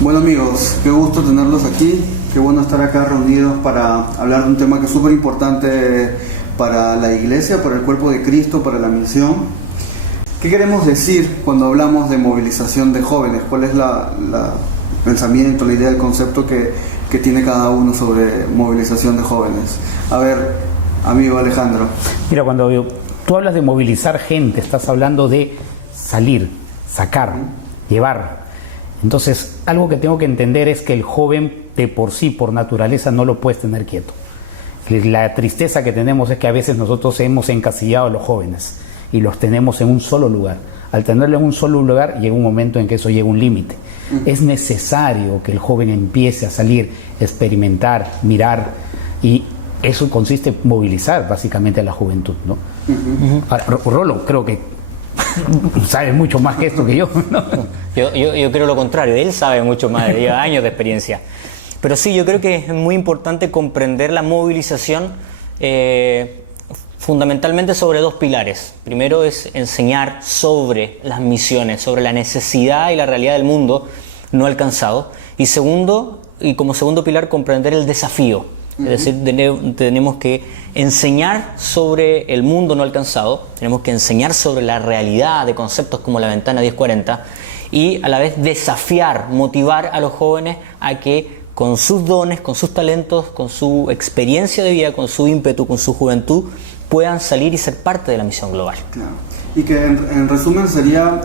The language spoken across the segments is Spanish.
Bueno amigos, qué gusto tenerlos aquí, qué bueno estar acá reunidos para hablar de un tema que es súper importante para la iglesia, para el cuerpo de Cristo, para la misión. ¿Qué queremos decir cuando hablamos de movilización de jóvenes? ¿Cuál es el pensamiento, la idea, el concepto que tiene cada uno sobre movilización de jóvenes? A ver, amigo Alejandro. Mira, cuando tú hablas de movilizar gente, estás hablando de salir, sacar, llevar. Entonces, algo que tengo que entender es que el joven de por sí, por naturaleza, no lo puedes tener quieto. La tristeza que tenemos es que a veces nosotros hemos encasillado a los jóvenes y los tenemos en un solo lugar. Al tenerlo en un solo lugar, llega un momento en que eso llega a un límite. Es necesario que el joven empiece a salir, experimentar, mirar, y eso consiste en movilizar básicamente a la juventud, ¿no? Ahora, Rolo, creo que sabe mucho más que esto que yo, ¿no? Yo creo lo contrario, él sabe mucho más, lleva años de experiencia. Pero sí, yo creo que es muy importante comprender la movilización fundamentalmente sobre dos pilares. Primero es enseñar sobre las misiones, sobre la necesidad y la realidad del mundo no alcanzado. Y segundo, y como segundo pilar, comprender el desafío. Es decir, tenemos que enseñar sobre el mundo no alcanzado, tenemos que enseñar sobre la realidad de conceptos como la ventana 1040 y a la vez desafiar, motivar a los jóvenes a que con sus dones, con sus talentos, con su experiencia de vida, con su ímpetu, con su juventud, puedan salir y ser parte de la misión global. Claro. Y que en resumen sería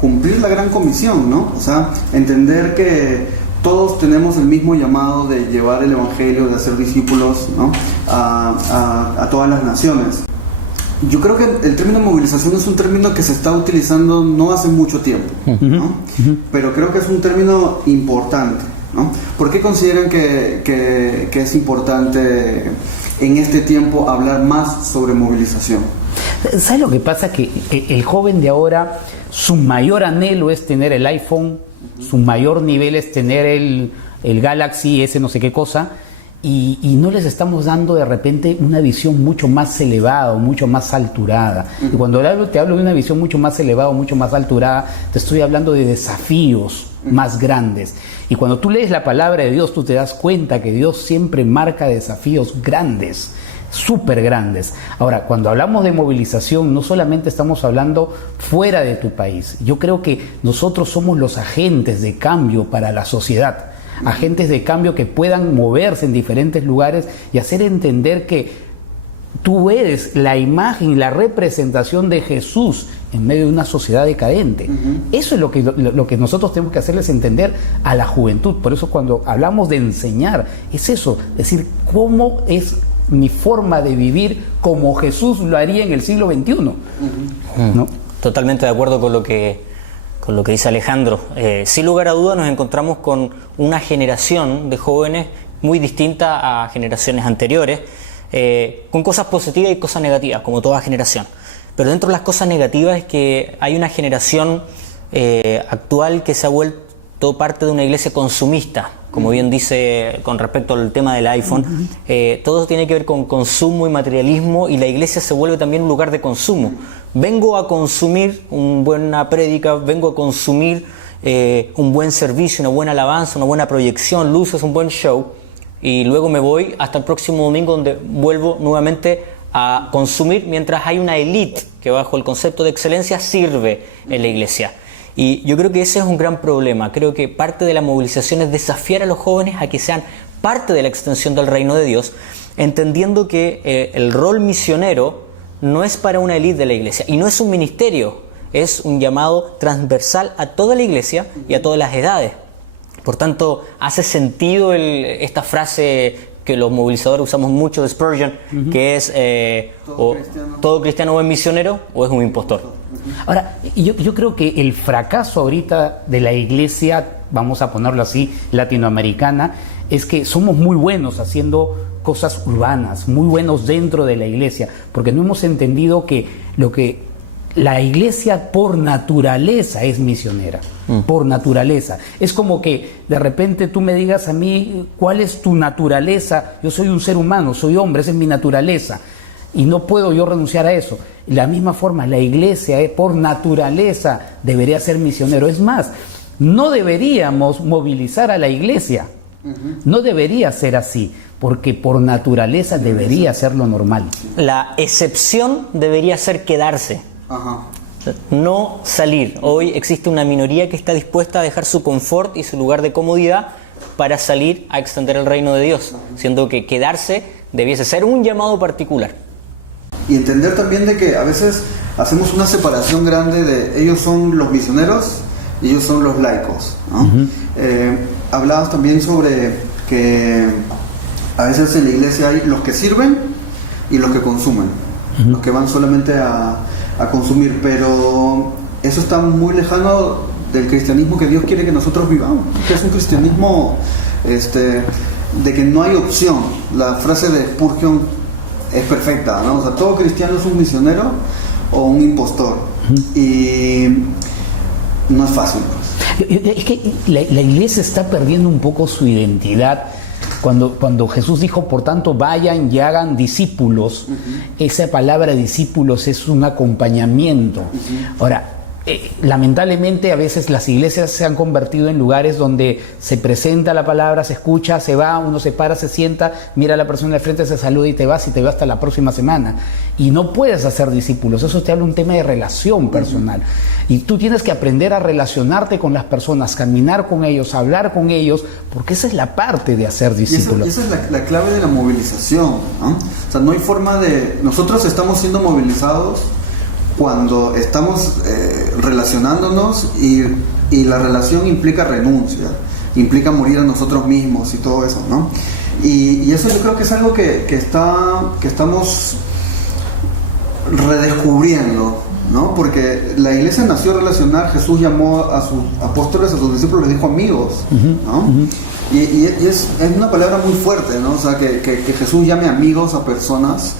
cumplir la gran comisión, ¿no? O sea, entender que todos tenemos el mismo llamado de llevar el evangelio, de hacer discípulos, ¿no? a todas las naciones. Yo creo que el término movilización es un término que se está utilizando no hace mucho tiempo, ¿no? Pero creo que es un término importante, ¿no? ¿Por qué consideran que es importante en este tiempo hablar más sobre movilización? ¿Sabes lo que pasa? Que el joven de ahora, su mayor anhelo es tener el iPhone, su mayor nivel es tener el Galaxy, ese no sé qué cosa, y no les estamos dando de repente una visión mucho más elevada, mucho más alturada. Y cuando te hablo de una visión mucho más elevada, mucho más alturada, te estoy hablando de desafíos más grandes. Y cuando tú lees la palabra de Dios, tú te das cuenta que Dios siempre marca desafíos grandes, súper grandes. Ahora, cuando hablamos de movilización, no solamente estamos hablando fuera de tu país. Yo creo que nosotros somos los agentes de cambio para la sociedad, agentes de cambio que puedan moverse en diferentes lugares y hacer entender que tú eres la imagen y la representación de Jesús en medio de una sociedad decadente. Eso es lo que nosotros tenemos que hacerles entender a la juventud. Por eso cuando hablamos de enseñar, es eso, decir cómo es mi forma de vivir como Jesús lo haría en el siglo XXI. ¿No? Totalmente de acuerdo con lo que dice Alejandro. Sin lugar a dudas nos encontramos con una generación de jóvenes muy distinta a generaciones anteriores, con cosas positivas y cosas negativas, como toda generación. Pero dentro de las cosas negativas es que hay una generación actual que se ha vuelto parte de una iglesia consumista, como bien dice con respecto al tema del iPhone. Todo tiene que ver con consumo y materialismo, y la iglesia se vuelve también un lugar de consumo. Vengo a consumir una buena prédica, vengo a consumir un buen servicio, una buena alabanza, una buena proyección, luces, un buen show, y luego me voy hasta el próximo domingo, donde vuelvo nuevamente a consumir, mientras hay una élite que bajo el concepto de excelencia sirve en la iglesia. Y yo creo que ese es un gran problema. Creo que parte de la movilización es desafiar a los jóvenes a que sean parte de la extensión del reino de Dios, entendiendo que el rol misionero no es para una élite de la iglesia y no es un ministerio, es un llamado transversal a toda la iglesia y a todas las edades. Por tanto, hace sentido esta frase que los movilizadores usamos mucho de Spurgeon, que es todo cristiano o es misionero o es un impostor. Ahora, yo creo que el fracaso ahorita de la iglesia, vamos a ponerlo así, latinoamericana, es que somos muy buenos haciendo cosas urbanas, muy buenos dentro de la iglesia, porque no hemos entendido que la iglesia por naturaleza es misionera, por naturaleza. Es como que de repente tú me digas a mí, ¿cuál es tu naturaleza? Yo soy un ser humano, soy hombre, esa es mi naturaleza, y no puedo yo renunciar a eso. De la misma forma, la iglesia por naturaleza debería ser misionero. Es más, no deberíamos movilizar a la iglesia. No debería ser así, porque por naturaleza debería ser lo normal. La excepción debería ser quedarse. Ajá. No salir. Hoy existe una minoría que está dispuesta a dejar su confort y su lugar de comodidad para salir a extender el reino de Dios, siendo que quedarse debiese ser un llamado particular. Y entender también de que a veces hacemos una separación grande de ellos son los misioneros y ellos son los laicos, ¿no? Hablabas también sobre que a veces en la iglesia hay los que sirven y los que consumen, los que van solamente a consumir, pero eso está muy lejano del cristianismo que Dios quiere que nosotros vivamos, que es un cristianismo de que no hay opción. La frase de Spurgeon es perfecta, ¿no? O sea, todo cristiano es un misionero o un impostor, y no es fácil, pues. Es que la iglesia está perdiendo un poco su identidad. Cuando Jesús dijo, por tanto, vayan y hagan discípulos, esa palabra discípulos es un acompañamiento. Ahora, lamentablemente a veces las iglesias se han convertido en lugares donde se presenta la palabra, se escucha, se va, uno se para, se sienta, mira a la persona de frente, se saluda y te vas hasta la próxima semana. Y no puedes hacer discípulos, eso te habla un tema de relación personal. Y tú tienes que aprender a relacionarte con las personas, caminar con ellos, hablar con ellos, porque esa es la parte de hacer discípulos. Y esa es la clave de la movilización, ¿no? O sea, no hay forma de... Nosotros estamos siendo movilizados cuando estamos relacionándonos, y la relación implica renuncia, implica morir a nosotros mismos y todo eso, ¿no? Y eso yo creo que es algo que estamos redescubriendo, ¿no? Porque la iglesia nació a relacionar. Jesús llamó a sus apóstoles, a sus discípulos, les dijo amigos, ¿no? Y es una palabra muy fuerte, ¿no? O sea, que Jesús llame amigos a personas.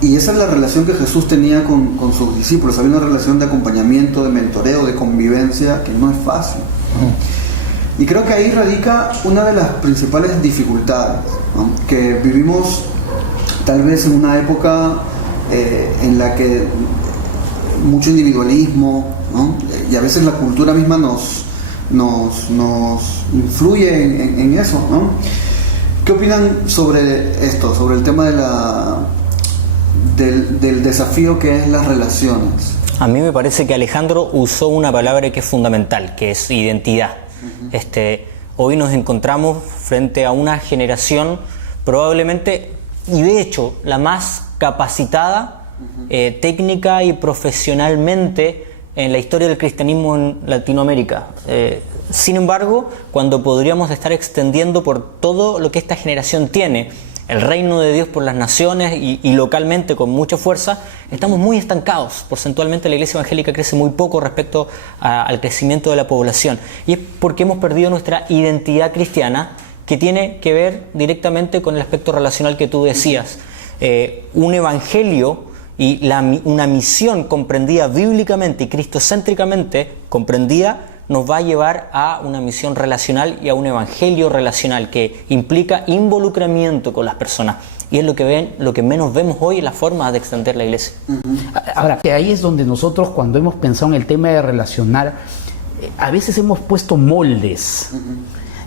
Y esa es la relación que Jesús tenía con sus discípulos. Había una relación de acompañamiento, de mentoreo, de convivencia, que no es fácil, ¿no? Y creo que ahí radica una de las principales dificultades, ¿no? Que vivimos tal vez en una época en la que mucho individualismo, ¿no? Y a veces la cultura misma nos influye en eso, ¿no? ¿Qué opinan sobre esto, sobre el tema del desafío que es las relaciones? A mí me parece que Alejandro usó una palabra que es fundamental, que es identidad. Hoy nos encontramos frente a una generación probablemente, y de hecho, la más capacitada técnica y profesionalmente en la historia del cristianismo en Latinoamérica. Sin embargo, cuando podríamos estar extendiendo por todo lo que esta generación tiene, el reino de Dios por las naciones y localmente con mucha fuerza, estamos muy estancados. Porcentualmente la iglesia evangélica crece muy poco respecto al crecimiento de la población. Y es porque hemos perdido nuestra identidad cristiana, que tiene que ver directamente con el aspecto relacional que tú decías. Un evangelio y una misión comprendida bíblicamente y cristocéntricamente comprendida nos va a llevar a una misión relacional y a un evangelio relacional que implica involucramiento con las personas. Y es lo que menos vemos hoy en la forma de extender la iglesia. Ahora, ahí es donde nosotros, cuando hemos pensado en el tema de relacionar, a veces hemos puesto moldes.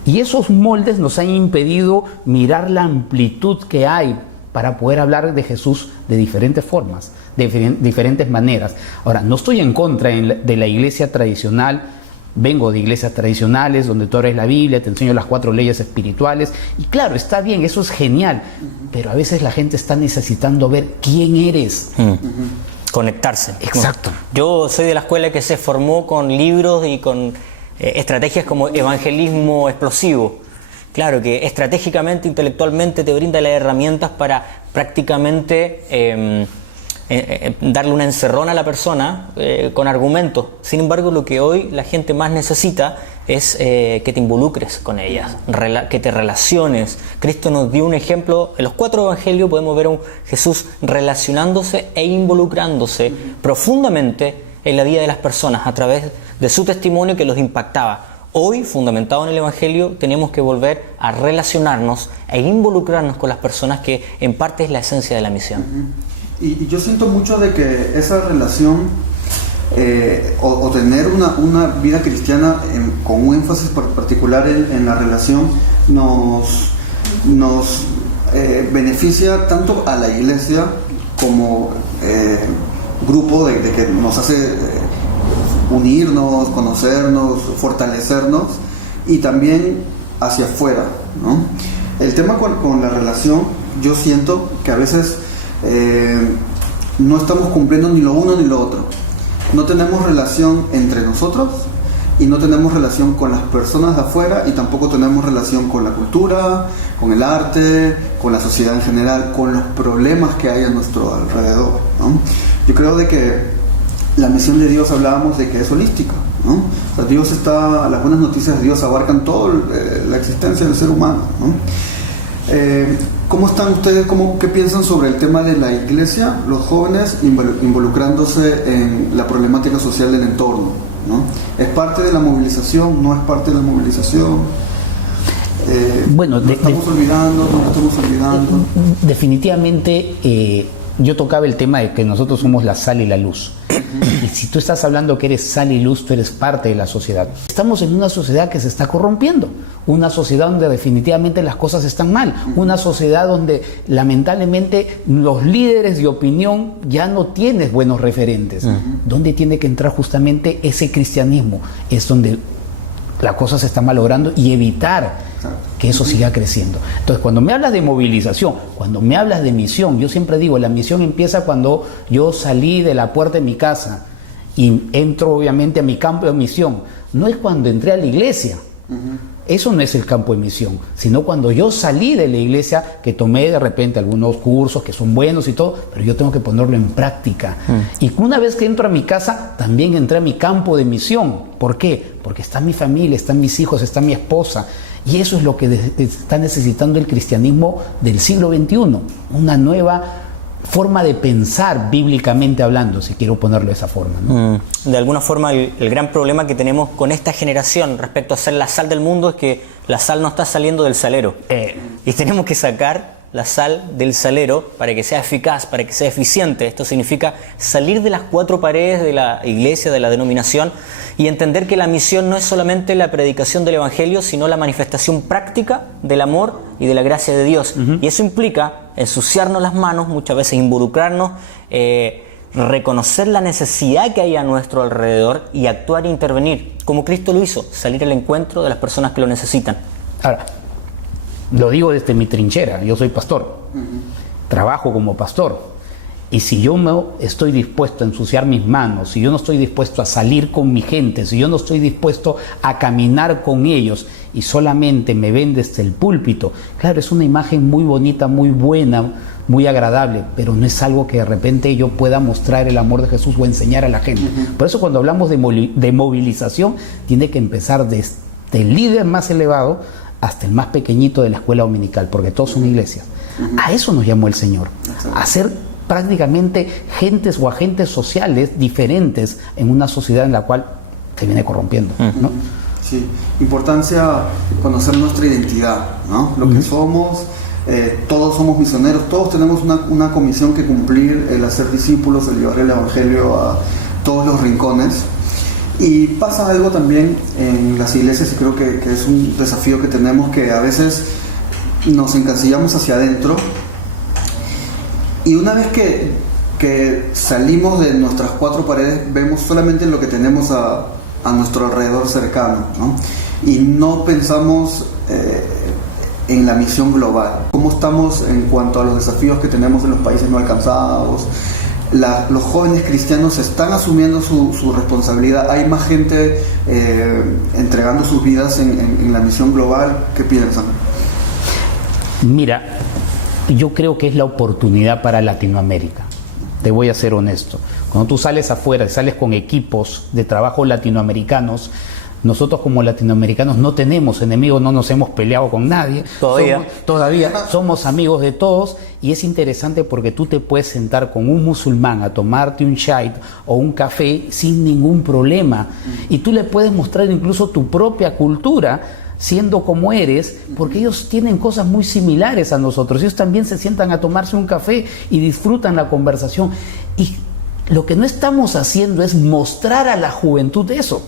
Y esos moldes nos han impedido mirar la amplitud que hay para poder hablar de Jesús de diferentes formas, de diferentes maneras. Ahora, no estoy en contra de la iglesia tradicional. Vengo de iglesias tradicionales donde tú abres la Biblia, te enseño las 4 leyes espirituales, y claro, está bien, eso es genial, pero a veces la gente está necesitando ver quién eres. Conectarse. Exacto. Yo soy de la escuela que se formó con libros y con estrategias como evangelismo explosivo. Claro que estratégicamente, intelectualmente te brinda las herramientas para prácticamente darle una encerrona a la persona con argumentos. Sin embargo, lo que hoy la gente más necesita es que te involucres con ellas, que te relaciones. Cristo nos dio un ejemplo. En los 4 evangelios podemos ver a un Jesús relacionándose e involucrándose profundamente en la vida de las personas a través de su testimonio que los impactaba. Hoy, fundamentado en el evangelio, tenemos que volver a relacionarnos e involucrarnos con las personas, que en parte es la esencia de la misión. Y yo siento mucho de que esa relación o tener una vida cristiana con un énfasis particular en la relación nos beneficia tanto a la iglesia como grupo de que nos hace unirnos, conocernos, fortalecernos, y también hacia afuera, ¿no? El tema con la relación, yo siento que a veces no estamos cumpliendo ni lo uno ni lo otro. No tenemos relación entre nosotros y no tenemos relación con las personas de afuera, y tampoco tenemos relación con la cultura, con el arte, con la sociedad en general, con los problemas que hay a nuestro alrededor, ¿no? Yo creo de que la misión de Dios, hablábamos de que es holística, ¿no? O sea, Dios está, las buenas noticias de Dios abarcan toda la existencia del ser humano, ¿no? ¿Cómo están ustedes? ¿Qué piensan sobre el tema de la iglesia, los jóvenes involucrándose en la problemática social del entorno, ¿no? ¿Es parte de la movilización? ¿No es parte de la movilización? Bueno, ¿no estamos olvidando? ¿No estamos olvidando? Definitivamente yo tocaba el tema de que nosotros somos la sal y la luz. Y si tú estás hablando que eres sal y luz, tú eres parte de la sociedad. Estamos en una sociedad que se está corrompiendo, una sociedad donde definitivamente las cosas están mal, una sociedad donde lamentablemente los líderes de opinión ya no tienen buenos referentes. ¿Dónde tiene que entrar justamente ese cristianismo? Es donde la cosa se está malogrando, y evitar que eso siga creciendo. Entonces, cuando me hablas de movilización, cuando me hablas de misión, yo siempre digo, la misión empieza cuando yo salí de la puerta de mi casa y entro obviamente a mi campo de misión. No es cuando entré a la iglesia. Eso no es el campo de misión, sino cuando yo salí de la iglesia, que tomé de repente algunos cursos que son buenos y todo, pero yo tengo que ponerlo en práctica. Y una vez que entro a mi casa, también entré a mi campo de misión. ¿Por qué? Porque está mi familia, están mis hijos, está mi esposa. Y eso es lo que está necesitando el cristianismo del siglo XXI, una nueva forma de pensar bíblicamente hablando, si quiero ponerlo de esa forma, ¿no? De alguna forma el gran problema que tenemos con esta generación respecto a ser la sal del mundo es que la sal no está saliendo del salero, y tenemos que sacar la sal del salero para que sea eficaz, para que sea eficiente. Esto significa salir de las cuatro paredes de la iglesia, de la denominación, y entender que la misión no es solamente la predicación del evangelio, sino la manifestación práctica del amor y de la gracia de Dios. Y eso implica ensuciarnos las manos, muchas veces involucrarnos, reconocer la necesidad que hay a nuestro alrededor y actuar e intervenir, como Cristo lo hizo, salir al encuentro de las personas que lo necesitan. Ahora, lo digo desde mi trinchera, yo soy pastor, trabajo como pastor, y si yo no estoy dispuesto a ensuciar mis manos, si yo no estoy dispuesto a salir con mi gente, si yo no estoy dispuesto a caminar con ellos y solamente me ven desde el púlpito, claro, es una imagen muy bonita, muy buena, muy agradable, pero no es algo que de repente yo pueda mostrar el amor de Jesús o enseñar a la gente. Por eso cuando hablamos de movilización, tiene que empezar desde el líder más elevado hasta el más pequeñito de la escuela dominical, porque todos son iglesias. A eso nos llamó el Señor, a ser prácticamente gentes o agentes sociales diferentes en una sociedad en la cual se viene corrompiendo, ¿no? Sí, importancia conocer nuestra identidad, ¿no? Lo que somos, todos somos misioneros, todos tenemos una comisión que cumplir, el hacer discípulos, el llevar el evangelio a todos los rincones. Y pasa algo también en las iglesias, y creo que es un desafío que tenemos, que a veces nos encasillamos hacia adentro, y una vez que salimos de nuestras cuatro paredes, vemos solamente lo que tenemos a nuestro alrededor cercano, ¿no? Y no pensamos en la misión global. ¿Cómo estamos en cuanto a los desafíos que tenemos en los países no alcanzados? Los jóvenes cristianos están asumiendo su responsabilidad. Hay más gente entregando sus vidas en la misión global. ¿Qué piensan? Mira, yo creo que es la oportunidad para Latinoamérica. Te voy a ser honesto. Cuando tú sales afuera, sales con equipos de trabajo latinoamericanos, nosotros como latinoamericanos no tenemos enemigos, no nos hemos peleado con nadie. Todavía somos amigos de todos, y es interesante porque tú te puedes sentar con un musulmán a tomarte un chai o un café sin ningún problema. Y tú le puedes mostrar incluso tu propia cultura, siendo como eres, porque ellos tienen cosas muy similares a nosotros. Ellos también se sientan a tomarse un café y disfrutan la conversación. Y lo que no estamos haciendo es mostrar a la juventud eso.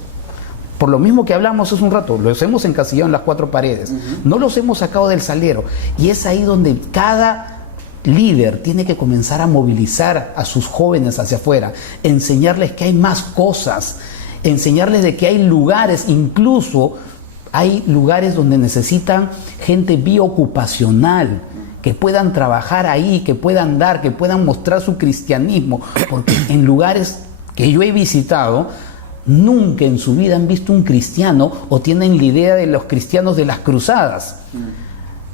Por lo mismo que hablamos hace un rato, los hemos encasillado en las cuatro paredes, no los hemos sacado del salero. Y es ahí donde cada líder tiene que comenzar a movilizar a sus jóvenes hacia afuera, enseñarles que hay más cosas, enseñarles de que hay lugares, incluso hay lugares donde necesitan gente biocupacional, que puedan trabajar ahí, que puedan dar, que puedan mostrar su cristianismo, porque en lugares que yo he visitado, nunca en su vida han visto un cristiano o tienen la idea de los cristianos de las cruzadas.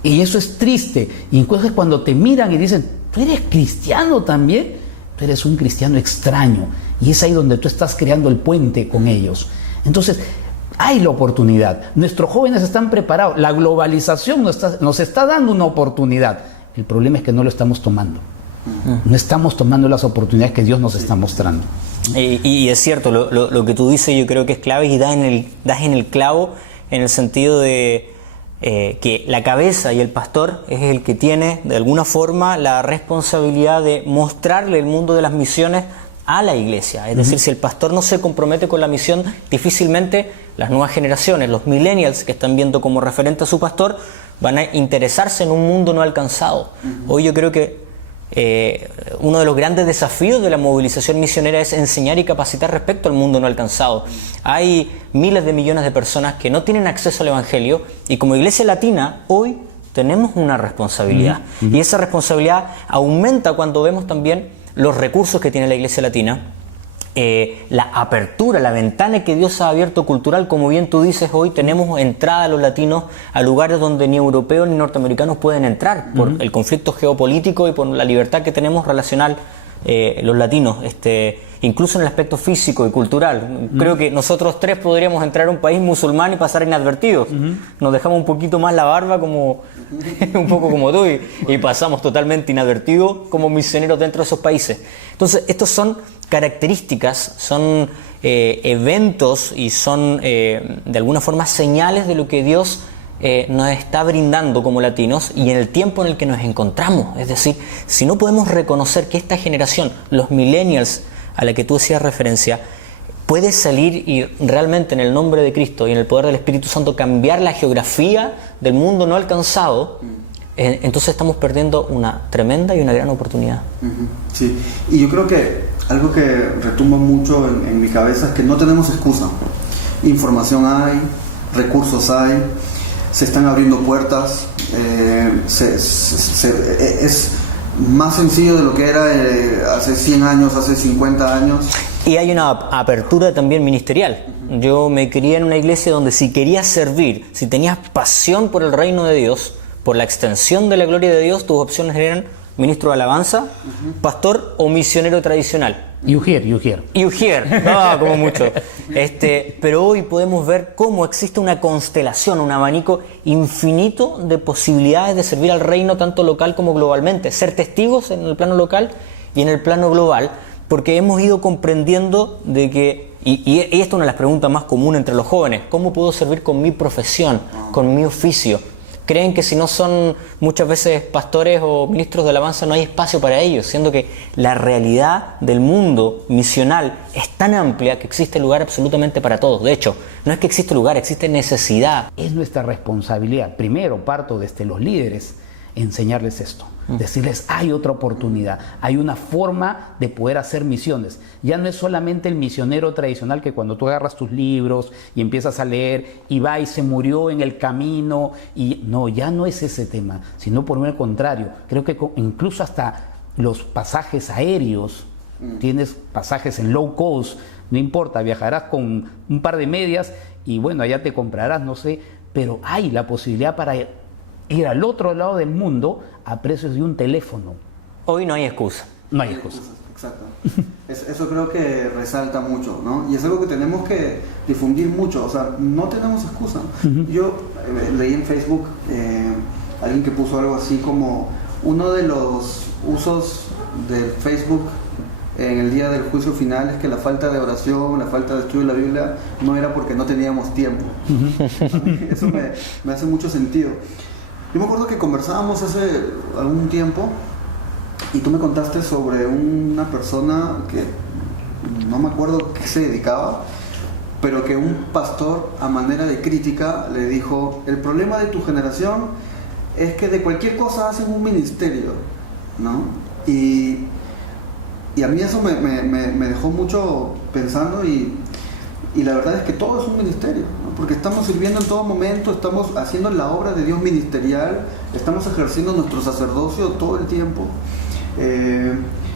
Y eso es triste. Y entonces cuando te miran y dicen, ¿tú eres cristiano también? Tú eres un cristiano extraño. Y es ahí donde tú estás creando el puente con ellos. Entonces, hay la oportunidad. Nuestros jóvenes están preparados. La globalización nos está dando una oportunidad. El problema es que no lo estamos tomando. No estamos tomando las oportunidades que Dios nos está mostrando. Y es cierto, lo que tú dices yo creo que es clave y das en el clavo en el sentido de que la cabeza y el pastor es el que tiene de alguna forma la responsabilidad de mostrarle el mundo de las misiones a la iglesia. Es decir, si el pastor no se compromete con la misión, difícilmente las nuevas generaciones, los millennials que están viendo como referente a su pastor, van a interesarse en un mundo no alcanzado. Hoy yo creo que uno de los grandes desafíos de la movilización misionera es enseñar y capacitar respecto al mundo no alcanzado. Hay miles de millones de personas que no tienen acceso al Evangelio y como Iglesia Latina hoy tenemos una responsabilidad. Y esa responsabilidad aumenta cuando vemos también los recursos que tiene la Iglesia Latina, la apertura, la ventana que Dios ha abierto cultural. Como bien tú dices, hoy tenemos entrada a los latinos a lugares donde ni europeos ni norteamericanos pueden entrar por el conflicto geopolítico y por la libertad que tenemos relacional los latinos, incluso en el aspecto físico y cultural. Creo que nosotros tres podríamos entrar a un país musulmán y pasar inadvertidos. Nos dejamos un poquito más la barba, como un poco como tú, y pasamos totalmente inadvertidos como misioneros dentro de esos países. Entonces, estos son características, son eventos y son de alguna forma señales de lo que Dios nos está brindando como latinos y en el tiempo en el que nos encontramos. Es decir, si no podemos reconocer que esta generación, los millennials a la que tú hacías referencia, puede salir y realmente en el nombre de Cristo y en el poder del Espíritu Santo cambiar la geografía del mundo no alcanzado, entonces estamos perdiendo una tremenda y una gran oportunidad. Sí, y yo creo que algo que retumba mucho en mi cabeza es que no tenemos excusa. Información hay, recursos hay, se están abriendo puertas, es más sencillo de lo que era hace 100 años, hace 50 años. Y hay una apertura también ministerial. Yo me crié en una iglesia donde si querías servir, si tenías pasión por el reino de Dios, por la extensión de la gloria de Dios, tus opciones eran ministro de alabanza, pastor o misionero tradicional. You hear. No, como mucho. Pero hoy podemos ver cómo existe una constelación, un abanico infinito de posibilidades de servir al reino tanto local como globalmente, ser testigos en el plano local y en el plano global, porque hemos ido comprendiendo de que, y esta es una de las preguntas más comunes entre los jóvenes, ¿cómo puedo servir con mi profesión, con mi oficio? Creen que si no son muchas veces pastores o ministros de alabanza no hay espacio para ellos, siendo que la realidad del mundo misional es tan amplia que existe lugar absolutamente para todos. De hecho, no es que existe lugar, existe necesidad. Es nuestra responsabilidad. Primero parto desde los líderes, enseñarles esto, decirles hay otra oportunidad, hay una forma de poder hacer misiones. Ya no es solamente el misionero tradicional que cuando tú agarras tus libros y empiezas a leer y va y se murió en el camino, y no, ya no es ese tema, sino por el contrario, creo que incluso hasta los pasajes aéreos, tienes pasajes en low cost, no importa, viajarás con un par de medias y bueno, allá te comprarás, no sé, pero hay la posibilidad para ir al otro lado del mundo a precios de un teléfono. Hoy no hay excusa. No hay excusa. Exacto. Eso creo que resalta mucho, ¿no? Y es algo que tenemos que difundir mucho. O sea, no tenemos excusa. Yo leí en Facebook alguien que puso algo así como uno de los usos de Facebook en el día del juicio final es que la falta de oración, la falta de estudio de la Biblia no era porque no teníamos tiempo. Eso me hace mucho sentido. Yo me acuerdo que conversábamos hace algún tiempo y tú me contaste sobre una persona que no me acuerdo qué se dedicaba, pero que un pastor a manera de crítica le dijo: el problema de tu generación es que de cualquier cosa hacen un ministerio, ¿no? Y a mí eso me dejó mucho pensando, y la verdad es que todo es un ministerio, ¿no? Porque estamos sirviendo en todo momento, estamos haciendo la obra de Dios ministerial, estamos ejerciendo nuestro sacerdocio todo el tiempo,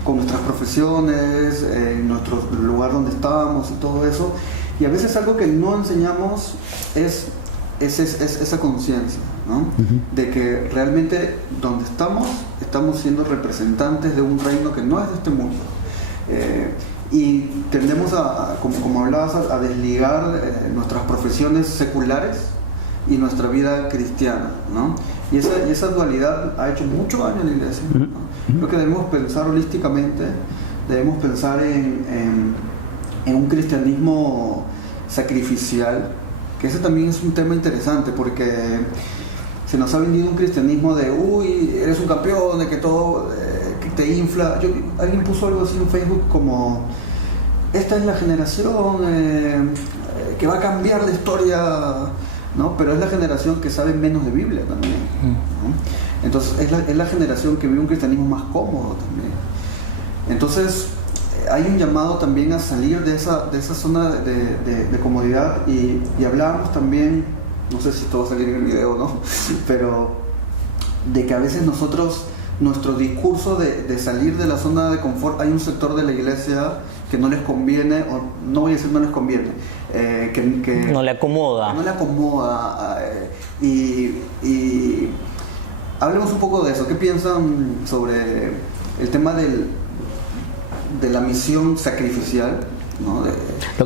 con nuestras profesiones, en nuestro lugar donde estamos y todo eso. Y a veces algo que no enseñamos es esa conciencia, ¿no? De que realmente donde estamos siendo representantes de un reino que no es de este mundo. Y tendemos como hablabas, a desligar nuestras profesiones seculares y nuestra vida cristiana, ¿no? Y esa dualidad ha hecho mucho daño a la iglesia, ¿no? Creo que debemos pensar holísticamente, debemos pensar en un cristianismo sacrificial, que ese también es un tema interesante, porque se nos ha vendido un cristianismo de uy, eres un campeón, de que todo que te infla. Alguien puso algo así en Facebook como: esta es la generación que va a cambiar la historia, ¿no? Pero es la generación que sabe menos de Biblia también, ¿no? Entonces es la generación que vive un cristianismo más cómodo también. Entonces hay un llamado también a salir de esa zona de comodidad, y hablábamos también, no sé si todo va a salir en el video, ¿no? Pero de que a veces nuestro discurso de salir de la zona de confort, hay un sector de la iglesia que no les conviene, o no voy a decir no les conviene, que no le acomoda. No le acomoda, y hablemos un poco de eso. ¿Qué piensan sobre el tema de la misión sacrificial, ¿no?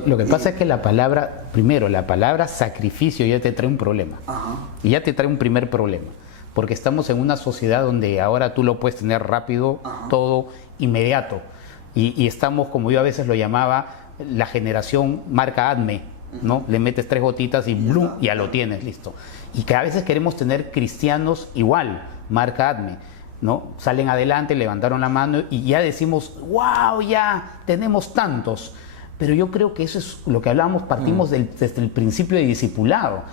Lo que pasa es que la palabra sacrificio ya te trae un problema. Ajá. Y ya te trae un primer problema. Porque estamos en una sociedad donde ahora tú lo puedes tener rápido, Ajá, todo inmediato. Y estamos, como yo a veces lo llamaba, la generación marca ADME, ¿no? Le metes 3 gotitas y ¡blum! Ya lo tienes, listo. Y que a veces queremos tener cristianos igual, marca ADME, ¿no? Salen adelante, levantaron la mano y ya decimos: ¡wow! Ya tenemos tantos. Pero yo creo que eso es lo que hablábamos, partimos desde el principio de discipulado.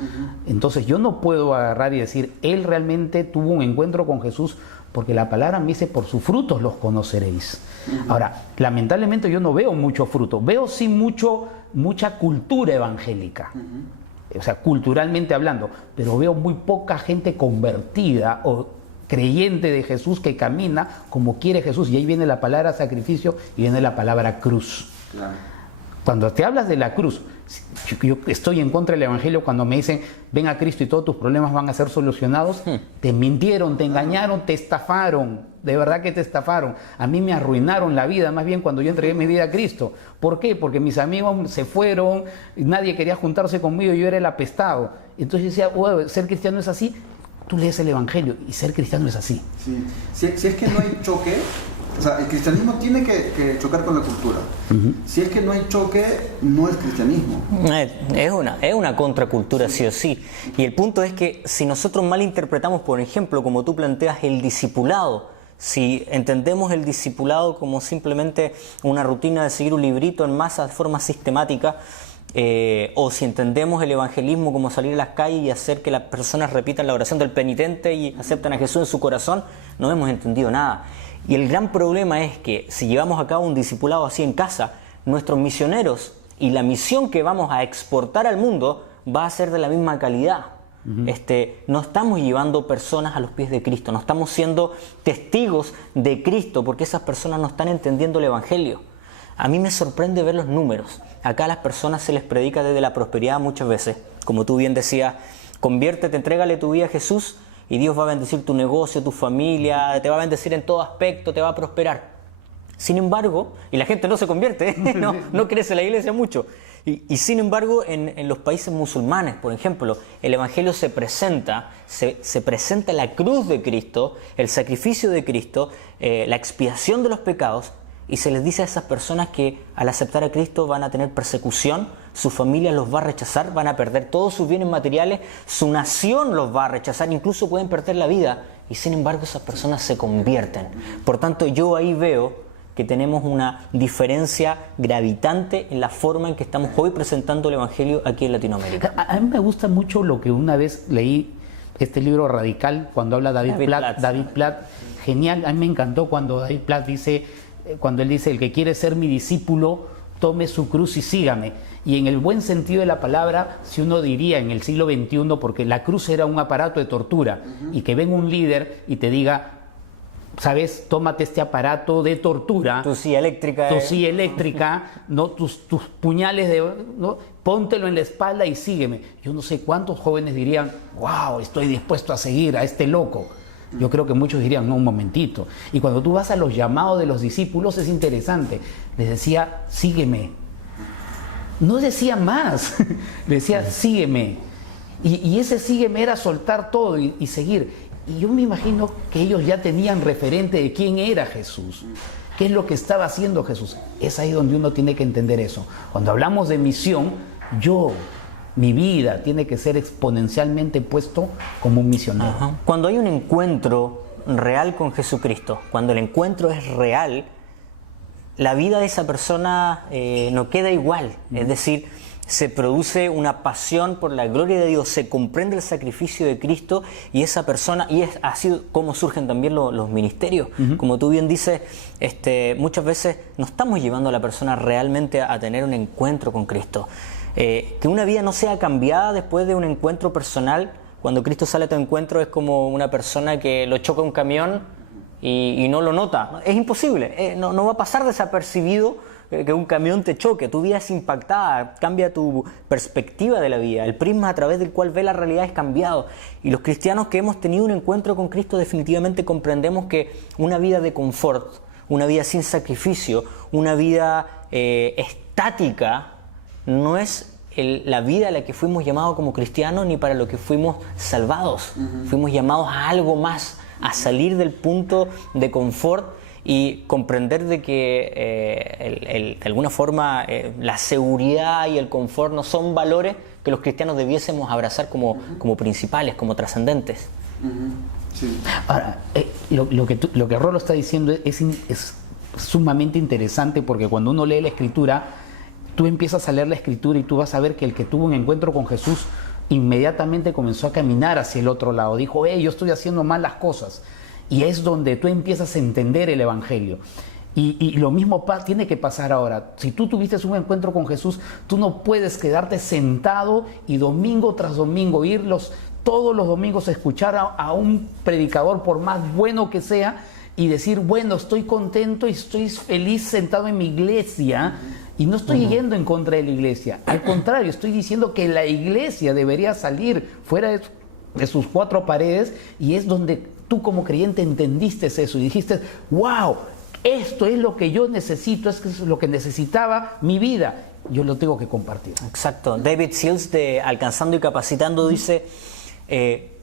Entonces yo no puedo agarrar y decir: él realmente tuvo un encuentro con Jesús, porque la palabra me dice: por sus frutos los conoceréis. Ahora, lamentablemente yo no veo mucho fruto, veo sí mucha cultura evangélica. O sea, culturalmente hablando, pero veo muy poca gente convertida o creyente de Jesús que camina como quiere Jesús. Y ahí viene la palabra sacrificio y viene la palabra cruz. Claro. Cuando te hablas de la cruz, yo estoy en contra del evangelio cuando me dicen: ven a Cristo y todos tus problemas van a ser solucionados. Te mintieron, te engañaron, te estafaron. De verdad que te estafaron. A mí me arruinaron la vida, más bien cuando yo entregué mi vida a Cristo. ¿Por qué? Porque mis amigos se fueron, nadie quería juntarse conmigo, yo era el apestado. Entonces yo decía: ser cristiano es así. Tú lees el evangelio y ser cristiano es así. Sí. Si es que no hay choque, o sea, el cristianismo tiene que chocar con la cultura. Si es que no hay choque, no es cristianismo. Es una contracultura, sí o sí. Y el punto es que si nosotros malinterpretamos, por ejemplo, como tú planteas, el discipulado, si entendemos el discipulado como simplemente una rutina de seguir un librito en masa de forma sistemática, o si entendemos el evangelismo como salir a las calles y hacer que las personas repitan la oración del penitente y aceptan a Jesús en su corazón, no hemos entendido nada. Y el gran problema es que si llevamos a cabo un discipulado así en casa, nuestros misioneros y la misión que vamos a exportar al mundo va a ser de la misma calidad. No estamos llevando personas a los pies de Cristo, no estamos siendo testigos de Cristo, porque esas personas no están entendiendo el evangelio. A mí me sorprende ver los números. Acá a las personas se les predica desde la prosperidad muchas veces. Como tú bien decías, conviértete, entrégale tu vida a Jesús y Dios va a bendecir tu negocio, tu familia, te va a bendecir en todo aspecto, te va a prosperar. Sin embargo, y la gente no se convierte, no crece la iglesia mucho. Y sin embargo, en los países musulmanes, por ejemplo, el evangelio se presenta la cruz de Cristo, el sacrificio de Cristo, la expiación de los pecados, y se les dice a esas personas que al aceptar a Cristo van a tener persecución, su familia los va a rechazar, van a perder todos sus bienes materiales, su nación los va a rechazar, incluso pueden perder la vida, y sin embargo esas personas se convierten. Por tanto, yo ahí veo que tenemos una diferencia gravitante en la forma en que estamos hoy presentando el Evangelio aquí en Latinoamérica. A mí me gusta mucho lo que una vez leí, este libro Radical, cuando habla David Platt, genial. A mí me encantó cuando David Platt dice, cuando él dice, el que quiere ser mi discípulo, tome su cruz y sígame. Y en el buen sentido de la palabra, si uno diría en el siglo XXI, porque la cruz era un aparato de tortura, y que venga un líder y te diga, ¿sabes? Tómate este aparato de tortura. Tu silla eléctrica. Tu silla eléctrica, ¿no? Tus puñales, ¿no? Póntelo en la espalda y sígueme. Yo no sé cuántos jóvenes dirían, wow, estoy dispuesto a seguir a este loco. Yo creo que muchos dirían, no, un momentito. Y cuando tú vas a los llamados de los discípulos es interesante. Les decía, sígueme. No decía más. Decía, sígueme. Y ese sígueme era soltar todo y seguir. Y yo me imagino que ellos ya tenían referente de quién era Jesús, qué es lo que estaba haciendo Jesús. Es ahí donde uno tiene que entender eso. Cuando hablamos de misión, mi vida tiene que ser exponencialmente puesto como un misionero. Ajá. Cuando hay un encuentro real con Jesucristo, cuando el encuentro es real, la vida de esa persona no queda igual. Es decir, se produce una pasión por la gloria de Dios, se comprende el sacrificio de Cristo y esa persona, y es así como surgen también los ministerios. Como tú bien dices, muchas veces no estamos llevando a la persona realmente a tener un encuentro con Cristo. Que una vida no sea cambiada después de un encuentro personal. Cuando Cristo sale a tu encuentro es como una persona que lo choca un camión y no lo nota. Es imposible, no va a pasar desapercibido que un camión te choque. Tu vida es impactada, cambia tu perspectiva de la vida, el prisma a través del cual ves la realidad es cambiado. Y los cristianos que hemos tenido un encuentro con Cristo definitivamente comprendemos que una vida de confort, una vida sin sacrificio, una vida estática, no es la vida a la que fuimos llamados como cristianos ni para lo que fuimos salvados. Fuimos llamados a algo más, a salir del punto de confort y comprender de que de alguna forma la seguridad y el confort no son valores que los cristianos debiésemos abrazar como principales, como trascendentes. Sí. Ahora, lo que Rolo está diciendo es sumamente interesante, porque cuando uno lee la Escritura, tú empiezas a leer la Escritura y tú vas a ver que el que tuvo un encuentro con Jesús inmediatamente comenzó a caminar hacia el otro lado. Dijo, yo estoy haciendo mal las cosas. Y es donde tú empiezas a entender el Evangelio. Y lo mismo tiene que pasar ahora. Si tú tuviste un encuentro con Jesús, tú no puedes quedarte sentado y domingo tras domingo todos los domingos a escuchar a un predicador, por más bueno que sea, y decir, bueno, estoy contento y estoy feliz sentado en mi iglesia. Y no estoy yendo en contra de la iglesia. Al contrario, estoy diciendo que la iglesia debería salir fuera de sus cuatro paredes, y es donde tú como creyente entendiste eso y dijiste, wow, esto es lo que yo necesito, esto es lo que necesitaba mi vida, yo lo tengo que compartir. Exacto. David Seals de Alcanzando y Capacitando dice,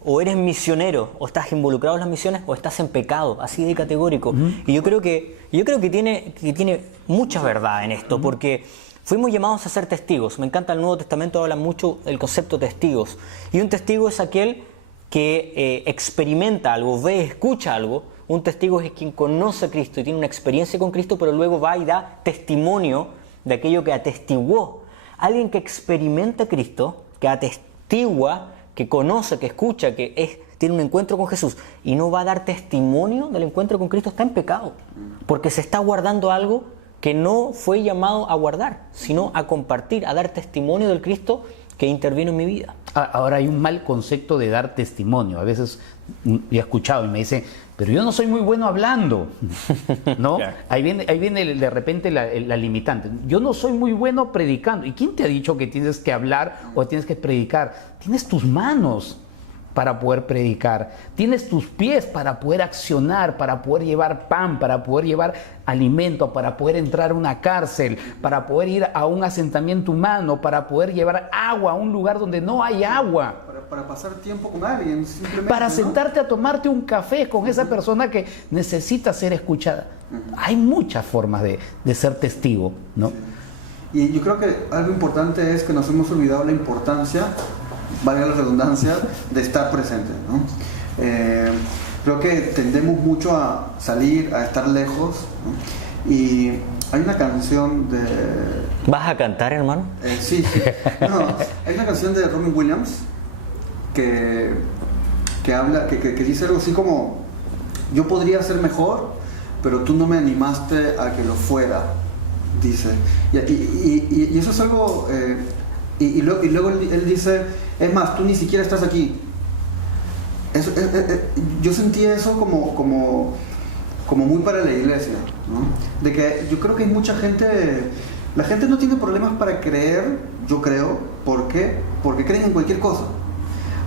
o eres misionero, o estás involucrado en las misiones, o estás en pecado, así de categórico. Y yo creo que tiene mucha verdad en esto, porque fuimos llamados a ser testigos. Me encanta, el Nuevo Testamento habla mucho del concepto testigos. Y un testigo es aquel que experimenta algo, ve, escucha algo. Un testigo es quien conoce a Cristo y tiene una experiencia con Cristo, pero luego va y da testimonio de aquello que atestiguó. Alguien que experimenta a Cristo, que atestigua, que conoce, que escucha, tiene un encuentro con Jesús y no va a dar testimonio del encuentro con Cristo, está en pecado, porque se está guardando algo que no fue llamado a guardar, sino a compartir, a dar testimonio del Cristo que intervino en mi vida. Ahora hay un mal concepto de dar testimonio. A veces he escuchado y me dicen, pero yo no soy muy bueno hablando, ¿no? Claro. Ahí viene de repente la limitante. Yo no soy muy bueno predicando. ¿Y quién te ha dicho que tienes que hablar o tienes que predicar? Tienes tus manos para poder predicar, tienes tus pies para poder accionar, para poder llevar pan, para poder llevar alimento, para poder entrar a una cárcel, para poder ir a un asentamiento humano, para poder llevar agua a un lugar donde no hay agua. Para pasar tiempo con alguien, simplemente. Para sentarte a tomarte un café con esa persona que necesita ser escuchada. Hay muchas formas de ser testigo, ¿no? Y yo creo que algo importante es que nos hemos olvidado la importancia, valga la redundancia, de estar presente, ¿no? Creo que tendemos mucho a salir, a estar lejos, ¿no? Y hay una canción de... ¿Vas a cantar, hermano? Sí, sí. No, hay una canción de Robin Williams que habla, que dice algo así como: yo podría ser mejor, pero tú no me animaste a que lo fuera, dice. Y eso es algo... y luego él dice: es más, tú ni siquiera estás aquí. Yo sentí eso como muy para la iglesia, ¿no? De que yo creo que hay mucha gente... La gente no tiene problemas para creer, yo creo. ¿Por qué? Porque creen en cualquier cosa.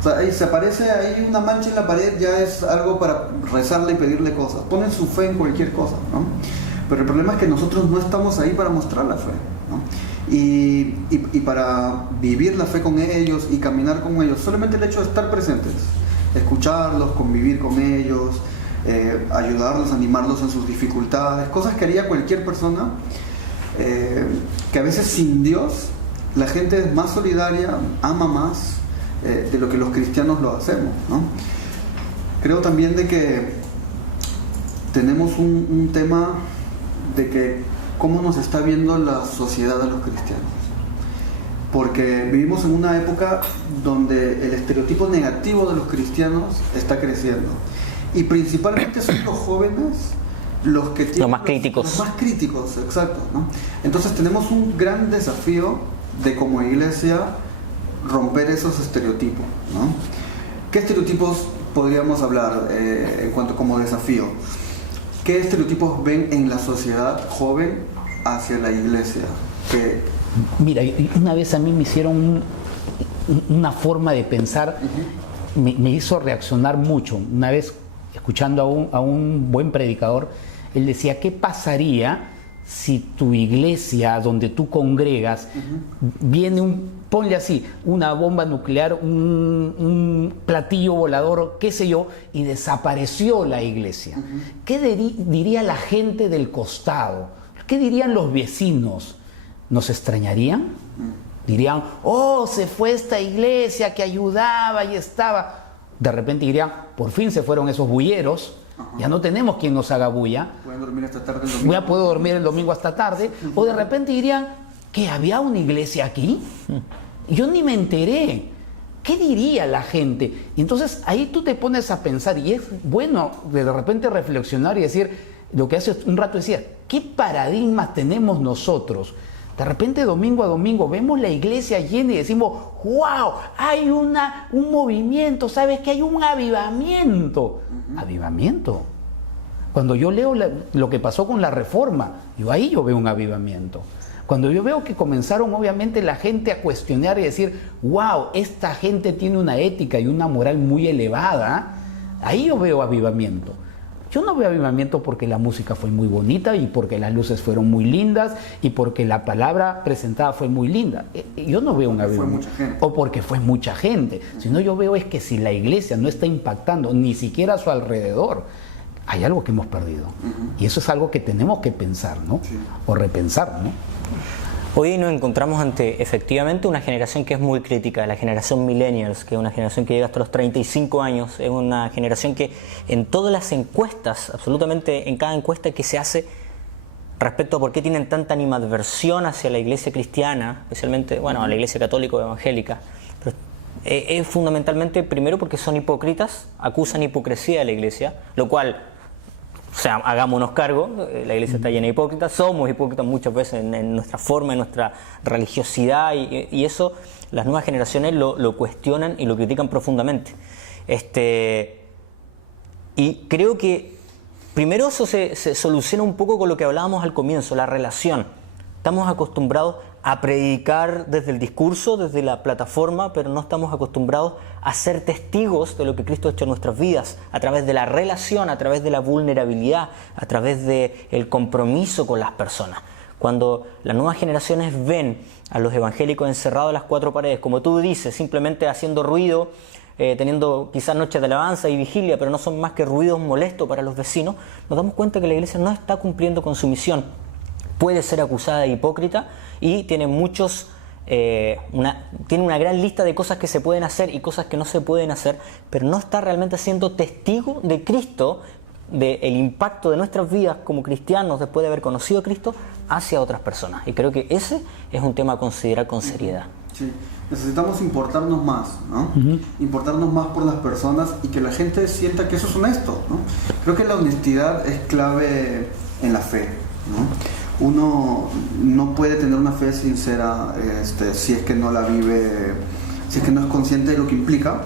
O sea, ahí se aparece ahí una mancha en la pared, ya es algo para rezarle y pedirle cosas. Ponen su fe en cualquier cosa, ¿no? Pero el problema es que nosotros no estamos ahí para mostrar la fe, ¿no? Y para vivir la fe con ellos y caminar con ellos, solamente el hecho de estar presentes, escucharlos, convivir con ellos, ayudarlos, animarlos en sus dificultades, cosas que haría cualquier persona, que a veces sin Dios la gente es más solidaria, ama más de lo que los cristianos lo hacemos, ¿no? Creo también de que tenemos un tema de que cómo nos está viendo la sociedad a los cristianos, porque vivimos en una época donde el estereotipo negativo de los cristianos está creciendo, y principalmente son los jóvenes los que tienen los más críticos. Los más críticos, exacto, ¿no? Entonces tenemos un gran desafío de, como iglesia, romper esos estereotipos, ¿no? ¿Qué estereotipos podríamos hablar en cuanto como desafío? ¿Qué estereotipos ven en la sociedad joven hacia la iglesia? Mira, una vez a mí me hicieron una forma de pensar, me hizo reaccionar mucho. Una vez, escuchando a un buen predicador, él decía: ¿qué pasaría si tu iglesia, donde tú congregas, viene ponle así, una bomba nuclear, un platillo volador, qué sé yo, y desapareció la iglesia? ¿Qué diría la gente del costado? ¿Qué dirían los vecinos? ¿Nos extrañarían? Dirían: oh, se fue esta iglesia que ayudaba y estaba. De repente dirían: por fin se fueron esos bulleros. Ya no tenemos quien nos haga bulla. Pueden dormir hasta tarde el domingo. Ya puedo dormir el domingo hasta tarde. O de repente dirían: ¿que había una iglesia aquí? Yo ni me enteré. ¿Qué diría la gente? Y entonces ahí tú te pones a pensar, y es bueno de repente reflexionar y decir lo que hace un rato decía: ¿qué paradigmas tenemos nosotros? De repente, domingo a domingo, vemos la iglesia llena y decimos: ¡wow! Hay un movimiento, ¿sabes qué? Hay un avivamiento. ¿Avivamiento? Cuando yo leo lo que pasó con la Reforma, ahí yo veo un avivamiento. Cuando yo veo que comenzaron obviamente la gente a cuestionar y decir: ¡wow! Esta gente tiene una ética y una moral muy elevada, ahí yo veo avivamiento. Yo no veo avivamiento porque la música fue muy bonita y porque las luces fueron muy lindas y porque la palabra presentada fue muy linda. Yo no veo un avivamiento. O porque fue mucha gente. Sino yo veo es que si la iglesia no está impactando ni siquiera a su alrededor, hay algo que hemos perdido. Y eso es algo que tenemos que pensar, ¿no? Sí. O repensar, ¿no? Hoy nos encontramos ante efectivamente una generación que es muy crítica, la generación millennials, que es una generación que llega hasta los 35 años, es una generación que en todas las encuestas, absolutamente en cada encuesta que se hace respecto a por qué tienen tanta animadversión hacia la iglesia cristiana, especialmente, bueno, a la iglesia católica o evangélica, pero es fundamentalmente primero porque son hipócritas, acusan hipocresía de la iglesia, lo cual... O sea, hagámonos cargo, la iglesia está llena de hipócritas, somos hipócritas muchas veces en nuestra forma, en nuestra religiosidad, y eso las nuevas generaciones lo cuestionan y lo critican profundamente. Y creo que primero eso se soluciona un poco con lo que hablábamos al comienzo, la relación. Estamos acostumbrados a predicar desde el discurso, desde la plataforma, pero no estamos acostumbrados a ser testigos de lo que Cristo ha hecho en nuestras vidas, a través de la relación, a través de la vulnerabilidad, a través del compromiso con las personas. Cuando las nuevas generaciones ven a los evangélicos encerrados en las cuatro paredes, como tú dices, simplemente haciendo ruido, teniendo quizás noches de alabanza y vigilia, pero no son más que ruidos molestos para los vecinos, nos damos cuenta que la iglesia no está cumpliendo con su misión. Puede ser acusada de hipócrita y tiene tiene una gran lista de cosas que se pueden hacer y cosas que no se pueden hacer, pero no está realmente siendo testigo de Cristo del impacto de nuestras vidas como cristianos después de haber conocido a Cristo hacia otras personas. Y creo que ese es un tema a considerar con seriedad. Sí, necesitamos importarnos más, ¿no? Importarnos más por las personas y que la gente sienta que eso es honesto, ¿no? Creo que la honestidad es clave en la fe, ¿no? Uno no puede tener una fe sincera si es que no la vive, si es que no es consciente de lo que implica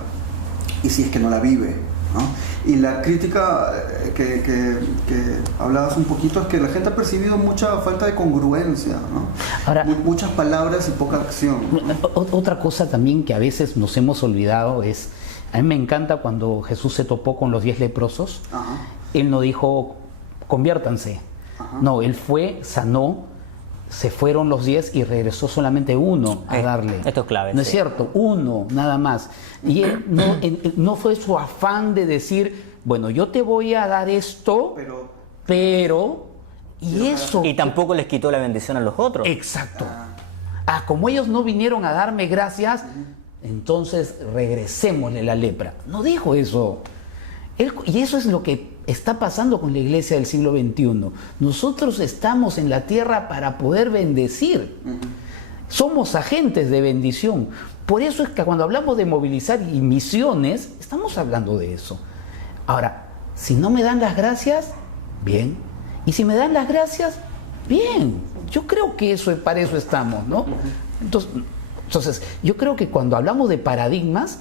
y si es que no la vive, ¿no? Y la crítica que hablabas un poquito es que la gente ha percibido mucha falta de congruencia, ¿no? Ahora, muchas palabras y poca acción. Otra cosa también que a veces nos hemos olvidado es, a mí me encanta cuando Jesús se topó con los 10 leprosos. Ajá. Él no dijo conviértanse. Ajá. No, él fue, sanó, se fueron los 10 y regresó solamente uno a darle. Esto es clave. ¿No es sí. cierto? Uno, nada más. Y él no fue su afán de decir, bueno, yo te voy a dar esto, pero y eso. Y tampoco les quitó la bendición a los otros. Exacto. Como ellos no vinieron a darme gracias, entonces regresémosle la lepra. No dijo eso. Y eso es lo que está pasando con la iglesia del siglo XXI. Nosotros estamos en la tierra para poder bendecir. Somos agentes de bendición. Por eso es que cuando hablamos de movilizar y misiones, estamos hablando de eso. Ahora, si no me dan las gracias, bien. Y si me dan las gracias, bien. Yo creo que para eso estamos, ¿no? Entonces, yo creo que cuando hablamos de paradigmas,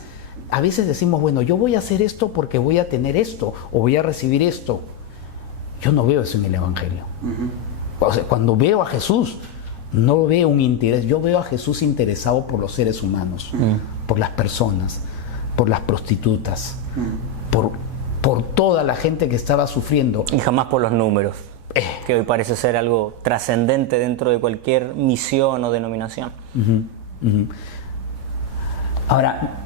a veces decimos, bueno, yo voy a hacer esto porque voy a tener esto o voy a recibir esto. Yo no veo eso en el Evangelio. O sea, cuando veo a Jesús, no veo un interés. Yo veo a Jesús interesado por los seres humanos, por las personas, por las prostitutas, por toda la gente que estaba sufriendo. Y jamás por los números, que hoy parece ser algo trascendente dentro de cualquier misión o denominación. Ahora,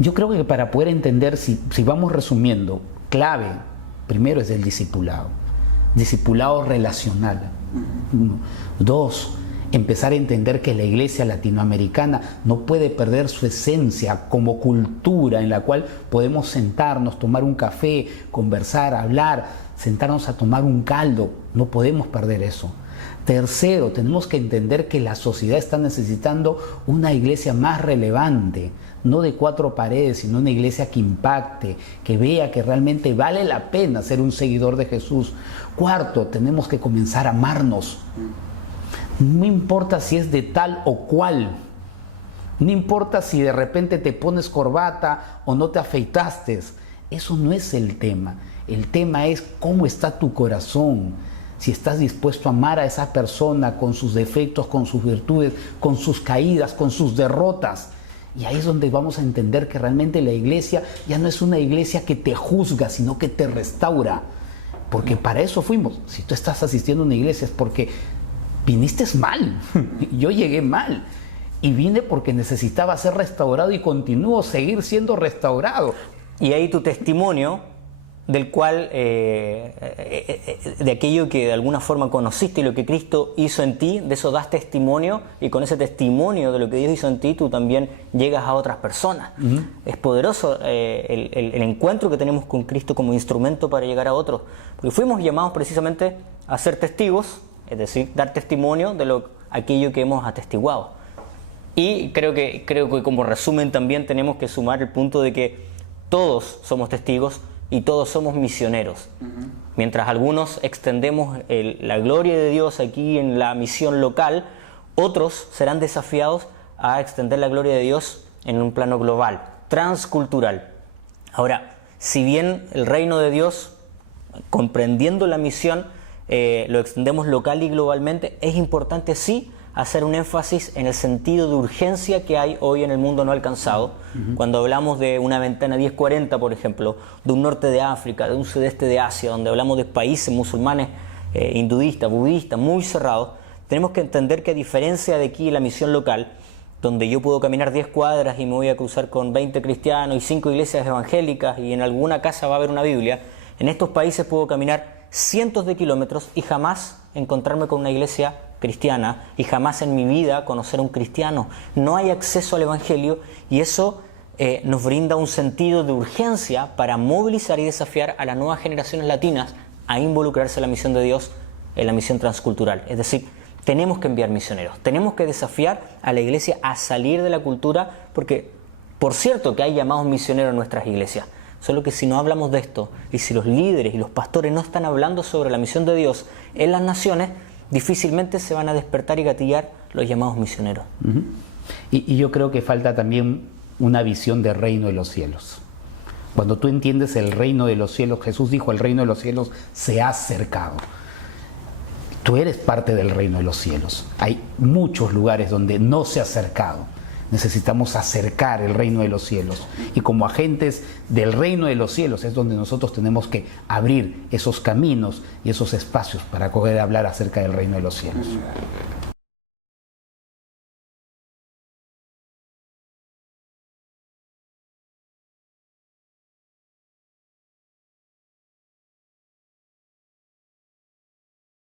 yo creo que para poder entender, si vamos resumiendo, clave, primero es el discipulado relacional. 2, empezar a entender que la iglesia latinoamericana no puede perder su esencia como cultura en la cual podemos sentarnos, tomar un café, conversar, hablar, sentarnos a tomar un caldo. No podemos perder eso. 3, tenemos que entender que la sociedad está necesitando una iglesia más relevante, no de 4 paredes, sino una iglesia que impacte, que vea que realmente vale la pena ser un seguidor de Jesús. 4, tenemos que comenzar a amarnos. No importa si es de tal o cual, no importa si de repente te pones corbata o no te afeitaste, eso no es el tema. El tema es cómo está tu corazón, si estás dispuesto a amar a esa persona con sus defectos, con sus virtudes, con sus caídas, con sus derrotas. Y ahí es donde vamos a entender que realmente la iglesia ya no es una iglesia que te juzga, sino que te restaura. Porque para eso fuimos. Si tú estás asistiendo a una iglesia es porque viniste mal. Yo llegué mal. Y vine porque necesitaba ser restaurado y continúo seguir siendo restaurado. Y ahí tu testimonio, del cual, de aquello que de alguna forma conociste y lo que Cristo hizo en ti, de eso das testimonio, y con ese testimonio de lo que Dios hizo en ti, tú también llegas a otras personas. Es poderoso el encuentro que tenemos con Cristo como instrumento para llegar a otros, porque fuimos llamados precisamente a ser testigos, es decir, dar testimonio de aquello que hemos atestiguado. Y creo que como resumen también tenemos que sumar el punto de que todos somos testigos y todos somos misioneros. Mientras algunos extendemos la gloria de Dios aquí en la misión local, otros serán desafiados a extender la gloria de Dios en un plano global, transcultural. Ahora, si bien el reino de Dios, comprendiendo la misión, lo extendemos local y globalmente, es importante sí hacer un énfasis en el sentido de urgencia que hay hoy en el mundo no alcanzado. Cuando hablamos de una ventana 1040, por ejemplo, de un norte de África, de un sudeste de Asia, donde hablamos de países musulmanes, hinduistas, budistas, muy cerrados, tenemos que entender que a diferencia de aquí la misión local, donde yo puedo caminar 10 cuadras y me voy a cruzar con 20 cristianos y 5 iglesias evangélicas y en alguna casa va a haber una Biblia, en estos países puedo caminar cientos de kilómetros y jamás encontrarme con una iglesia cristiana y jamás en mi vida conocer a un cristiano. No hay acceso al evangelio y eso nos brinda un sentido de urgencia para movilizar y desafiar a las nuevas generaciones latinas a involucrarse en la misión de Dios, en la misión transcultural. Es decir, tenemos que enviar misioneros, tenemos que desafiar a la iglesia a salir de la cultura, porque por cierto que hay llamados misioneros en nuestras iglesias, solo que si no hablamos de esto y si los líderes y los pastores no están hablando sobre la misión de Dios en las naciones, difícilmente se van a despertar y gatillar los llamados misioneros. Uh-huh. Y yo creo que falta también una visión del reino de los cielos. Cuando tú entiendes el reino de los cielos, Jesús dijo, el reino de los cielos se ha acercado. Tú eres parte del reino de los cielos. Hay muchos lugares donde no se ha acercado. Necesitamos acercar el reino de los cielos. Y como agentes del reino de los cielos es donde nosotros tenemos que abrir esos caminos y esos espacios para poder hablar acerca del reino de los cielos.